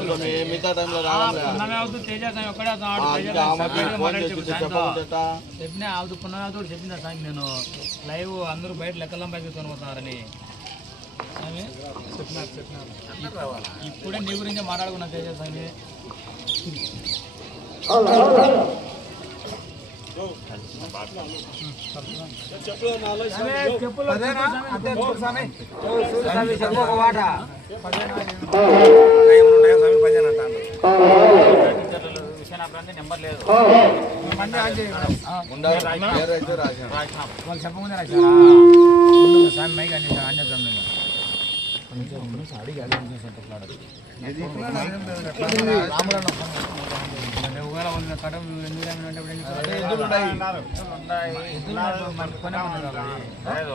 కూడా మిగతా టైంలో రావాలి తేజ సాయి ఒక్కడే. చెప్పకపోతే చెప్పినా అవుతూ పున్నమే అవుతూ చెప్పిన సాయి నేను లైవ్ అందరూ బయట లెక్కలం పైకి కొనుపోతున్నారని స్వామి ఇప్పుడే నీ గురించే మాట్లాడుకున్నా తేజ నెంబర్ లేదు వాళ్ళు చెప్పముందే రాశారా స్వామి మైక్ అని ఆన్ ఒకవేళ ఎందుకు రాసింటారా మళ్ళీ నిన్న రాసినా కదా పేర్లు.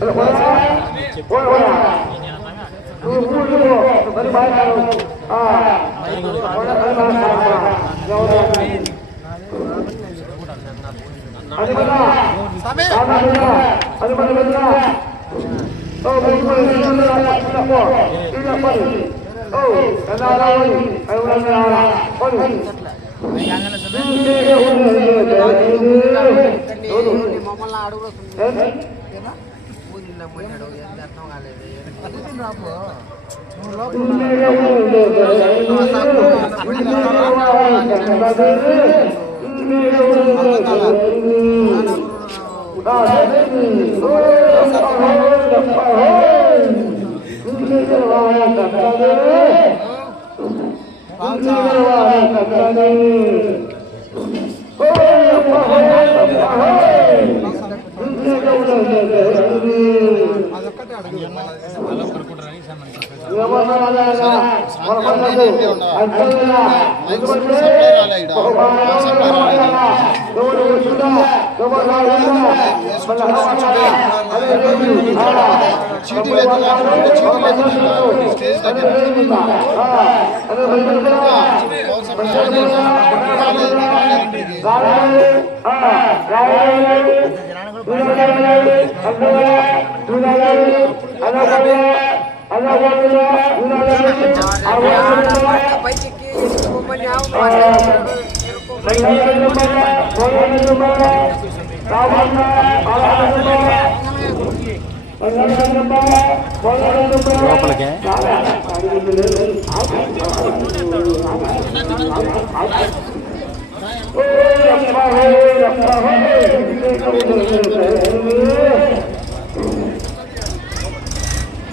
Terima kasih. మమ్మల్ని అడుగుతుంది ఊరిలో అర్థం కాలేదు అదొక్కటే అడుగు చీటీ చీటీ స్టేజ్ దగ్గర అలా కొనుక్కుంటారని సార్ మనకి చెప్పేసి పైకి ఎక్కి మమ్మల్ని ఆవు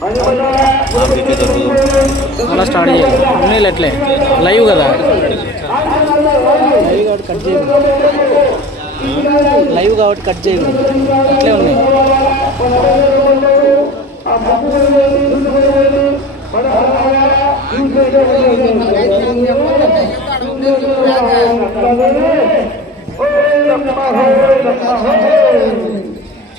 మాట్లాడుతున్నాడు అలా స్టార్ట్ చేయాలి. అన్నీ ఎట్లే లైవ్ కదా. లైవ్ కాబట్టి కట్ చేయదు లైవ్ కాబట్టి కట్ చేయదు అట్లే ఉన్నాయి.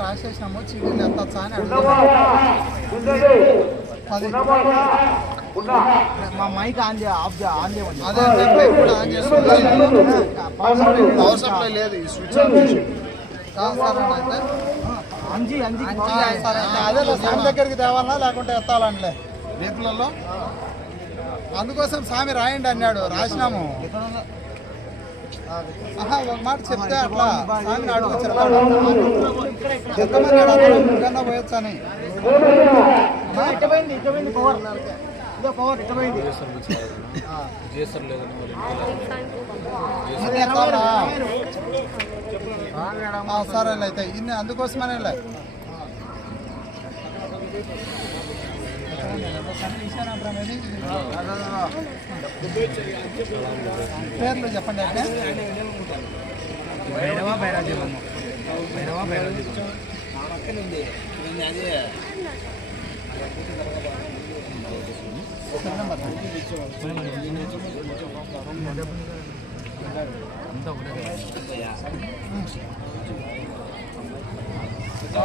రాసేసినాము చీటీలు ఎత్తచ్చా అని అది మా మైక్ ఆన్ చే ఆఫ్ చే- ఆన్ చేయమని అదే ఇప్పుడు ఆన్ చేసుకుంటే పవర్ సప్లై లేదు ఈ స్విచ్ ఆన్ చేసి. సార్ అంటే. అంజి అంజి సరే అదే సార్ దగ్గరికి తేవాలనా లేకుంటే ఎత్తాలంటే రేపులలో అందుకోసం స్వామి రాయండి అన్నాడు రాసినాము. ఒక మాట చెప్తే అట్లా స్వామిని అడుగు అతను ఇంకన్నా పోయొచ్చు అని ఇది ఎత్తావురా? ఆ, సరేలే అయితే. ఇన్ని అందుకోసమనే లే. పేర్లు చెప్పండి అయితే భైరవ భైరాజీవమ్మ భైరవ భైరాజీవమ్మ అంతా ఒకటే ఆ,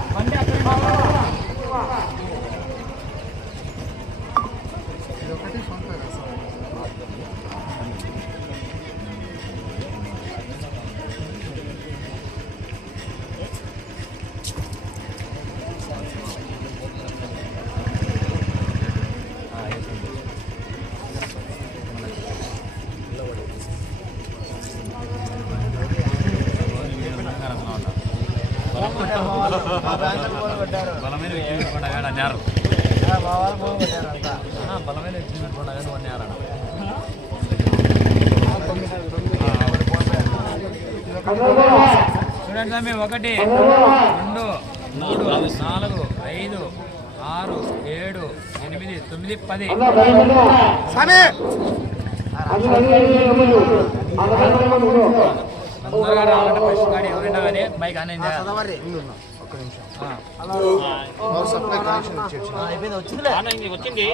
బలమైన వ్యక్తి పెట్టుకున్నా కానీ అన్నారు బలమైన వ్యక్తి పెట్టుకున్నా కానీ అన్నారు చూడండి స్వామి ఒకటి రెండు మూడు నాలుగు ఐదు ఆరు ఏడు ఎనిమిది తొమ్మిది పది. ఎవరైనా కానీ బైక్ అనేది సప్లై కనెక్షన్ ఇచ్చేసి వచ్చింది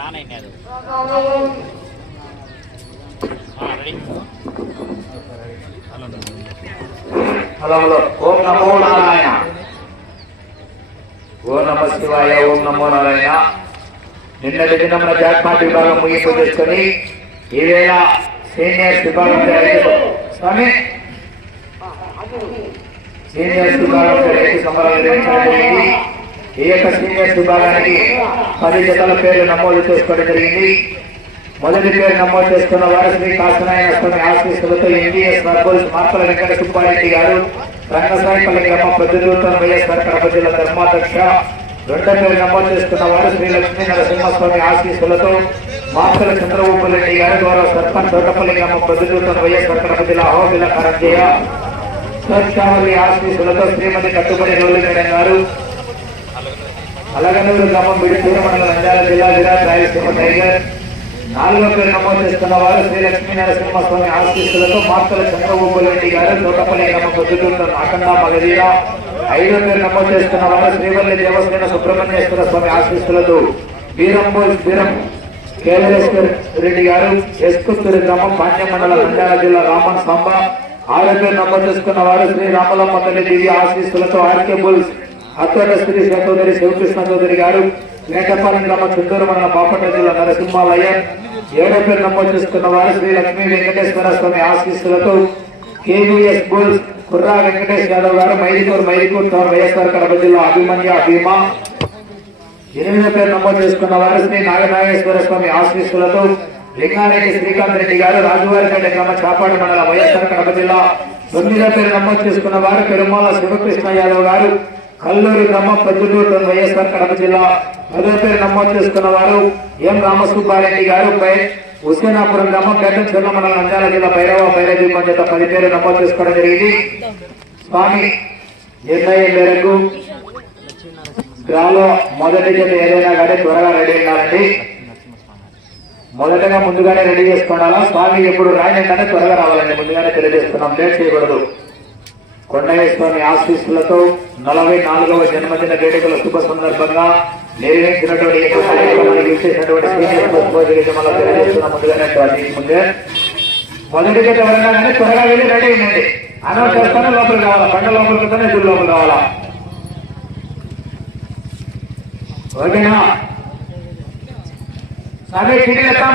ఆన్ అయింది అది హలో హలో ఓం నమో నారాయణ. ఓం నమ శివాయ ఓం నమో నారాయణ నిన్నటి దినమున జాక్పాట్ విభాగం ముగింపు చేసుకొని ఈవేళ సీనియర్స్ విభాగం స్వామి సీనియర్ విభాగం రైతు సంబరాలు నిర్వహించడం ఈ యొక్క సీనియర్స్ విభాగానికి పది జతల పేర్లు నమోదు చేసుకోవడం జరిగింది. మొదటి పేరు నమోదు చేసుకున్న వారు శ్రీ కాశనాయన స్వామి ఆశీస్సులతో ఎన్డీఎస్ వర్బల్స్ మార్పల వెంకట సుబ్బారెడ్డి గారు రంగసాయిపల్లి గ్రామ ప్రతిదూతం వైఎస్ఆర్ కడప జిల్లా ధర్మాధ్యక్ష రెండో పేరు నమోదు చేసుకున్న వారు శ్రీ లక్ష్మీ నరసింహస్వామి ఆశీస్సులతో మార్పల చంద్రబాబు రెడ్డి గారు గౌరవ సర్పంచ్ తోటపల్లి గ్రామ ప్రతిదూతం వైఎస్ఆర్ కడప జిల్లా అహోబిల కరంజయ్య సత్యావల్లి ఆశీస్సులతో శ్రీమతి కట్టుబడి రోజు గారు. అలగనూరు గ్రామం బిడిపూర మండలం నంద్యాల జిల్లా జిల్లా రాయలసీమ టైగర్. నాలుగో పేరు నమోదు చేస్తున్న వారు శ్రీ లక్ష్మీ నరసింహస్వామి ఆశీస్సులతో మార్తల చంద్రబాబు రెడ్డి గారు తోటపల్లి గ్రామం పొద్దుటూరు నాకండా మగధీర. ఐదో పేరు నమోదు చేస్తున్న వారు శ్రీవల్లి దేవసేన సుబ్రహ్మణ్యేశ్వర స్వామి ఆశీస్సులతో వీరంబోల్ వీరం కేవలేశ్వర్ రెడ్డి గారు ఎస్కుత్తూరు గ్రామం పాండ్య మండలం నంద్యాల జిల్లా రామన్ సాంబ. ఆరోగ్యం పేరు నమోదు చేసుకున్న వారు శ్రీ రామలమ్మ తల్లి దేవి ఆశీస్సులతో ఆర్కే బుల్స్ అత్తోట శ్రీ చౌదరి శివకృష్ణ చౌదరి గారు మేకపాలెం గ్రామ చుందూరు మండలం బాపట్ల జిల్లా నరసింహాలయ్య ఏడో పేరు నమోదు చేసుకున్న వారు శ్రీ లక్ష్మీ వెంకటేశ్వర స్వామి ఆశీస్సులతో కేవీఎస్ బుల్స్ కుర్రా వెంకటేష్ యాదవ్ గారు మైదుకూరు మైదుకూరు టౌన్ వైఎస్ఆర్ కడప జిల్లా అభిమన్య భీమా. ఎనిమిదో పేరు నమోదు చేసుకున్న వారు శ్రీ నాగనాగేశ్వర స్వామి ఆశీస్సులతో లింగారెడ్డి శ్రీకాంత్ రెడ్డి గారు రాజువారిపేట గ్రామ చాపాడు మండలం వైఎస్ఆర్ కడప జిల్లా తొమ్మిదో పేరు నమోదు చేసుకున్న వారు పెరుమాల శివకృష్ణ యాదవ్ గారు కల్లూరి గ్రామ ప్రజలూరు వైఎస్ఆర్ కడప జిల్లా పదో పేరు నమోదు చేసుకున్న వారు ఎం రామసుబ్బారెడ్డి గారు పై గ్రామం పేట చిన్న మండలం అంజాల జిల్లా భైరవ భైరవి పంచత పది పేరు నమోదు చేసుకోవడం జరిగింది. స్వామి నిర్ణయం మేరకు గ్రాలో మొదటి జత ఏదైనా కానీ త్వరగా రెడీ ఉండాలండి మొదటగా ముందుగానే రెడీ చేసుకోవాలా స్వామి ఎప్పుడు రాయనంటే త్వరగా రావాలండి. ముందుగానే తెలియజేస్తున్నాం. లేట్ చేయకూడదు. కొండయ్య స్వామి ఆశీస్సులతో నలభై నాలుగవ జన్మదిన వేడుకల శుభ సందర్భంగా నిర్వహించినటువంటి ఈ తెలియజేస్తున్నాం. ముందుగానే ముందే. మొదటి జత ఎవరైనా త్వరగా వెళ్ళి రెడీ అయ్యండి. అనౌన్స్ లోపలికి రావాలా? బండ లోపలికి వస్తేనే ఎదురు లోపలికి రావాలా? ఓకేనా? సరే కిటి ఎత్తాం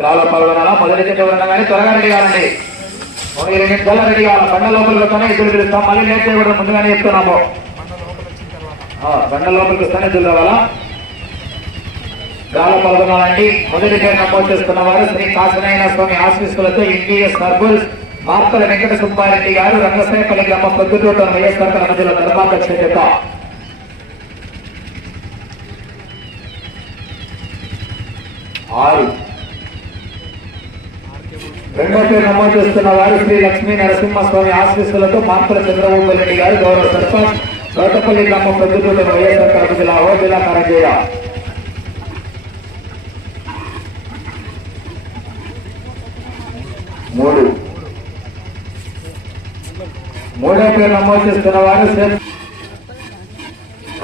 గాల పాల్గొనాలా మొదటి చెట్టు ఉండగా కానీ త్వరగా రెడీ కావాలండి ఒక ఇరవై నిమిషాలు రెడీ కావాలి. బండ లోపలికి వస్తానే ఇద్దరు పిలుస్తాం. మళ్ళీ లేట్ చేయకూడదు. ముందుగానే చెప్తున్నాము. బండ లోపలికి వస్తానే ఎదురు కావాలా గాల పాల్గొనాలండి మొదటి పేరు నమోదు చేస్తున్న వారు శ్రీ కాశనాయన స్వామి ఆశీస్సులతో ఎన్టీఎస్ సర్బుల్ మార్తల వెంకట సుబ్బారెడ్డి గారు రంగస్వామిపల్లి గ్రామ పొద్దుటూట వైఎస్ఆర్ కళమతిలో ధర్మాధ్యక్ష చేత. ఆరు. రెండో పేరు నమోదు చేస్తున్న వారు శ్రీ లక్ష్మీ నరసింహస్వామి ఆశీస్సులతో మార్పుల చంద్రబాబు రెడ్డి గారు గౌరవ సర్పంచ్ తోటపల్లి గ్రామ ప్రొద్దుటూరు వైఎస్ఆర్ కడప జిల్లా ఓ జిల్లా మూడు. మూడో పేరు నమోదు చేస్తున్న వారు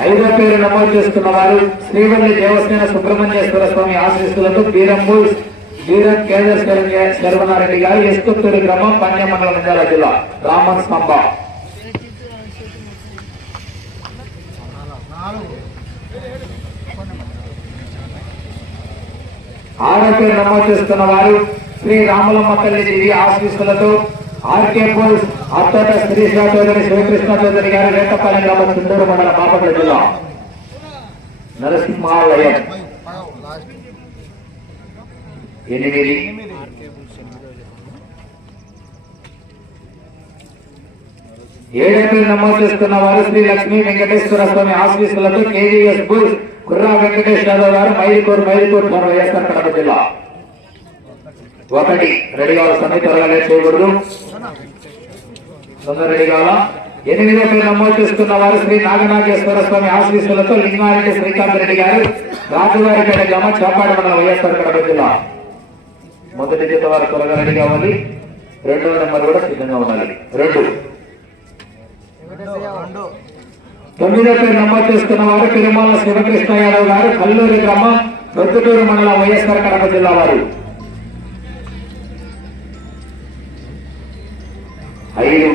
ఐదో పేరు నమోదు చేస్తున్న వారు శ్రీవల్లి దేవసేన సుబ్రహ్మణ్యేశ్వర స్వామి ఆశీస్సులతో బీరంబు వీరన్ కేంద్ర శరణ్య- శర్వనారెడ్డి గారు ఎస్కొత్తూరు గ్రామం పన్యమండల నంద్యాల జిల్లా రామన్ స్తంభ. ఆరో నమోదు చేస్తున్న వారు శ్రీ రామలమ్మ తల్లి దేవి ఆశీస్సులతో ఆర్కే పోల్స్ అత్తోట శ్రీశ చౌదరి శివకృష్ణ చౌదరి గారు రేటపాలెం గ్రామం చిందూరు మండలం బాపట్ల జిల్లా. నరసింహాలయం. ఎనిమిది. ఏడో నమోదు చేస్తున్న వారు శ్రీ లక్ష్మీ వెంకటేశ్వర స్వామి ఆశీస్సులతో కేజీఎస్ బుల్ కుర్రా వెంకటేష్ యాదవ్ గారు మైలుకూరు మైలుకూరు మన వైఎస్ఆర్ కడప జిల్లా. ఒకటి రెడీ కావాలి సమయం త్వరగా లేట్ చేయకూడదు. తొందర రెడీ కావాలా? ఎనిమిదో పేరు నమోదు చేస్తున్న వారు శ్రీ నాగనాగేశ్వర స్వామి ఆశీస్సులతో లింగారెడ్డి శ్రీకాంత్ రెడ్డి గారు రాజువారిపేట గ్రామం చేపాడు మన వైఎస్ఆర్ కడప జిల్లా. మొదటి జత వారు త్వరగా రెడీ కావాలి. రెండవ నెంబర్ కూడా సిద్ధంగా ఉండాలి. రెండు. తొమ్మిదో పేరు నమోదు చేసుకున్న వారు తిరుమల శివకృష్ణ యాదవ్ గారు కల్లూరి గ్రామం ప్రొద్దుటూరు మండలం వైఎస్ఆర్ కడప జిల్లా వారు. ఐదు.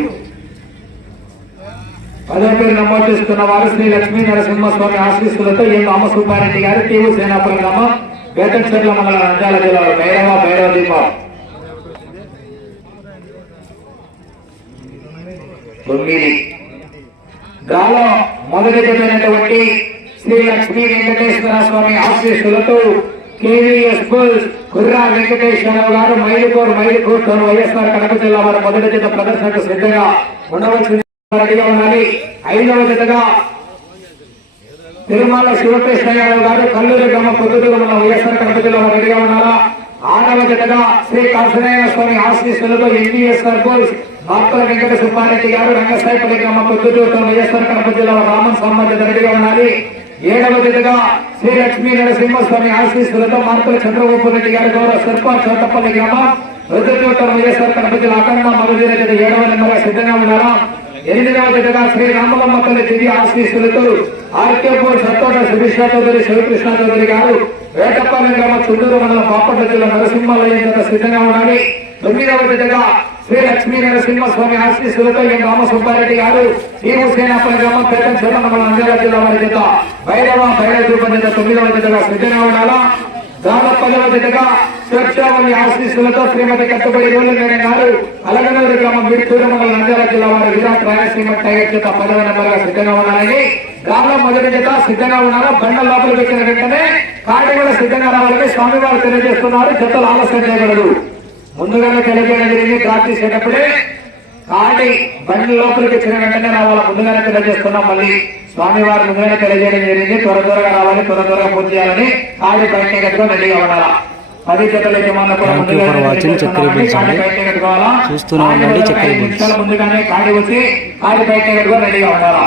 పదో పేరు నమోదు చేసుకున్న వారు శ్రీ లక్ష్మీ నరసింహస్వామి ఆశీస్సులతో ఏ రామసుబ్బారెడ్డి గారు టీవీ సేనాపురం గ్రామం వేటంచెర్ల మండల నంద్యాల జిల్లా భైరవ భైరవ దీపం. తొమ్మిది. గాలో మొదటి జరిగినటువంటి శ్రీ లక్ష్మీ వెంకటేశ్వర స్వామి ఆశీస్సులతో కేవీఎస్ బుల్స్ కుర్రా వెంకటేశ్వరరావు గారు మైలుకోరు మైలుకోరు వైఎస్ఆర్ కడప జిల్లా వారి మొదటి జత ప్రదర్శనకు సిద్ధంగా ఉండవలసింది రెడీగా ఉండాలి. ఐదవ జతగా తిరుమల శివకృష్ణ యాదవ్ గారు కల్లూరి గ్రామ పొద్దుటూరు మన వైఎస్ఆర్ కమిటీలో జిల్లా రెడీగా ఉన్నారా ఆరవ జతగా శ్రీ కాశీనారాయణ స్వామి ఆశీస్సులతో ఎన్డీఎస్ఆర్ బోల్స్ మార్తల వెంకట సుబ్బారెడ్డి గారు రంగస్థాయిపల్లి గ్రామ పొద్దుటూరుతో వైఎస్ఆర్ కడప జిల్లా రామన్ సంబంధిత రెడీగా ఉండాలి ఏడవ జతగా శ్రీ లక్ష్మీ నరసింహస్వామి ఆశీస్సులతో మార్పుల చంద్రబాబు రెడ్డి గారు గౌరవ సర్పంచ్ చోటపల్లి గ్రామ రుద్రచోట వైఎస్ఆర్ కడప జిల్లా అఖండ మరుదీర ఏడవ నెంబర్ సిద్ధంగా ఉన్నారా? ఎనిమిదవ జతగా శ్రీ రామలమ్మ తల్లి దివ్య ఆశీస్సులతో ఆర్కేపూర్ సత్తోట శిరీష చౌదరి శివకృష్ణ చౌదరి గారు వేటపాలెం గ్రామ చుండూరు మండలం పాపట్ల జిల్లా నరసింహాలయం సిద్ధంగా ఉండాలి. తొమ్మిదవ జతగా శ్రీ లక్ష్మీ నరసింహస్వామి ఆశీస్సులతో ఎం రామసుబ్బారెడ్డి గారు శ్రీహుసేనాపల్లి గ్రామం పేటం చోట మండలం నంద్యాల జిల్లా వారి చేత భైరవ భైరవ రూపం చేత తొమ్మిదవ జతగా సిద్ధంగా ఉండాలా? దాదాపు పదవ జతగా ఆశీస్సులతో శ్రీమతి కట్టుబడి రోజులు మేడం గారు అలగనూరు గ్రామం మిడుతూరు మండలం నంద్యాల జిల్లా వారి విరాట్ రాయలసీమ టైగర్ చేత పదవ నెంబర్ సిద్ధంగా ఉన్నారని. దానిలో మొదటి చేత సిద్ధంగా ఉన్నారా. బండ లోపల పెట్టిన వెంటనే కాడి కూడా సిద్ధంగా రావాలని స్వామివారు తెలియజేస్తున్నారు. జతలు ఆలస్యం చేయకూడదు ముందుగానే తెలియజేయడం జరిగింది. ప్రార్థించేటప్పుడే కాడి బండి లోపలికి వచ్చిన వెంటనే రావాలి ముందుగానే తెలియజేస్తున్నాం. మళ్ళీ స్వామివారు ముందుగానే తెలియజేయడం జరిగింది. త్వర త్వరగా రావాలి త్వర త్వరగా పూర్తి చేయాలని కాడి బయట కట్టుకొని రెడీగా ఉండాలా? పది జతల యజమానులు కూడా ముందుగానే చూస్తూనే ఉండండి ముందుగానే కాడి వచ్చి కాడి బయట కట్టుకొని రెడీగా ఉండాలా?